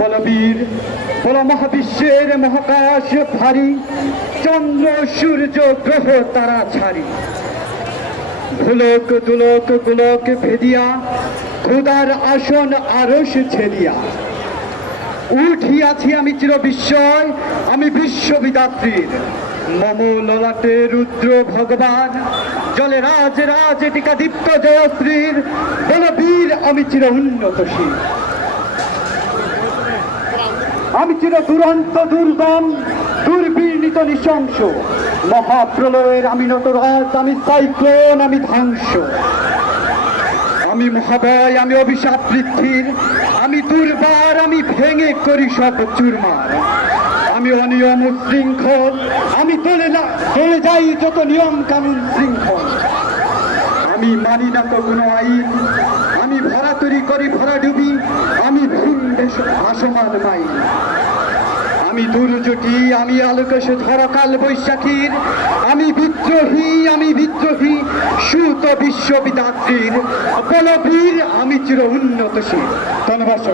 বলবীর বল মহাবিশ্বের মহাকাশ ভারী, চন্দ্র সূর্য গ্রহ তারা ছাড়ি, ধুলক দুলক গোলক ভেদিয়া, খোদার আসন আরশ ছেদিয়া, উঠিয়াছি আমি চির বিস্ময়, আমি বিশ্ববিদাত্রীর, মম ললাটে রুদ্র ভগবান, জলে রাজ রাজ টিকা দীপ্ত জয়শ্রীর, বলবীর আমি চির উন্নতশীল, আমি চির দুরন্ত দুর্গম দুর্বিনীত নৃশংস, মহাপ্রলয়ের আমি নটরাজ, আমি সাইক্লোন, আমি ধ্বংস, আমি মহাবয়, আমি অভিশাপ পৃথ্বীর, আমি দুর্বার, আমি ভেঙে করি সব চুরমার, আমি অনিয়ম শৃঙ্খল, আমি চলে যাই যত নিয়ম কানুন শৃঙ্খল, আমি মানি না তো কোনো আইন, আমি ভরা তৈরি করি ভরা ডুবি, আমি ভিন ভাসমান মাই, আমি দুর্যোগী, আমি আলোকেশ ধরকাল বৈশাখীর, আমি বিদ্রোহী সুত বিশ্ববিদাত্রীর, বলবীর আমি চির উন্নতশীল। ধন্যবাদ।